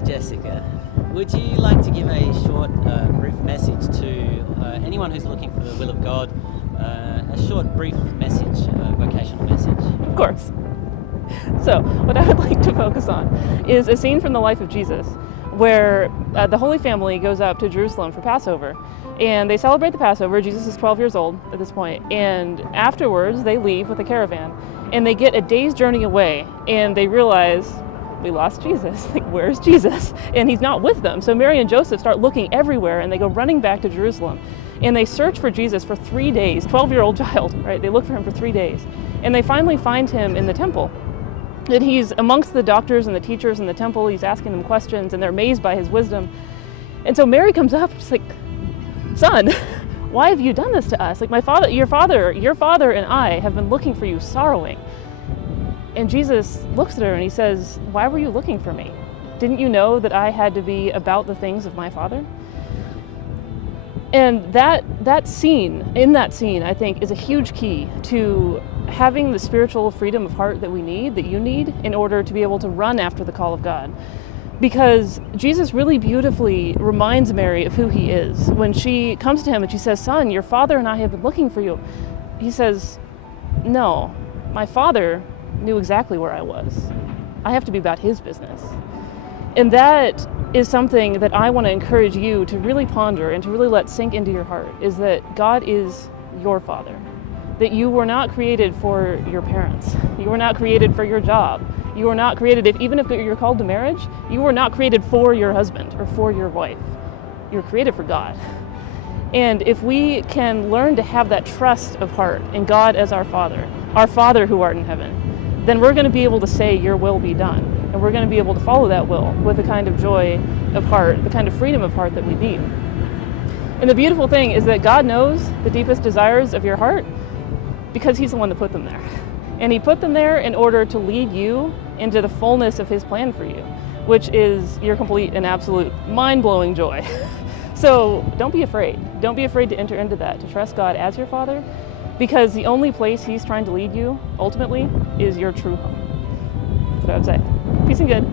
Sister Jessica, would you like to give a short, brief message to anyone who's looking for the will of God? A short, brief message, vocational message. Of course. So, what I would like to focus on is a scene from the life of Jesus where the Holy Family goes up to Jerusalem for Passover. And they celebrate the Passover. Jesus is 12 years old at this point. And afterwards, they leave with a caravan. And they get a day's journey away. And they realize, we lost Jesus. Like, where's Jesus? And he's not with them. So Mary and Joseph start looking everywhere. And they go running back to Jerusalem. And they search for Jesus for 3 days. 12-year-old child, right? They look for him for 3 days. And they finally find him in the temple. And he's amongst the doctors and the teachers in the temple. He's asking them questions. And they're amazed by his wisdom. And so Mary comes up. She's like, son, why have you done this to us? Like, your father and I have been looking for you, sorrowing. And Jesus looks at her and he says, why were you looking for me? Didn't you know that I had to be about the things of my Father? And that scene, I think, is a huge key to having the spiritual freedom of heart that we need, that you need, in order to be able to run after the call of God. Because Jesus really beautifully reminds Mary of who he is. When she comes to him and she says, son, your father and I have been looking for you. He says, no, my father knew exactly where I was. I have to be about his business. And that is something that I want to encourage you to really ponder and to really let sink into your heart, is that God is your Father. That you were not created for your parents. You were not created for your job. You were not created, even if you're called to marriage, you were not created for your husband or for your wife. You're created for God. And if we can learn to have that trust of heart in God as our Father who art in heaven, then we're going to be able to say, your will be done. And we're going to be able to follow that will with the kind of joy of heart, the kind of freedom of heart that we need. And the beautiful thing is that God knows the deepest desires of your heart because he's the one that put them there. And he put them there in order to lead you into the fullness of his plan for you, which is your complete and absolute mind-blowing joy. So don't be afraid. Don't be afraid to enter into that, to trust God as your Father, because the only place he's trying to lead you, ultimately, is your true home. That's what I would say. Peace and good.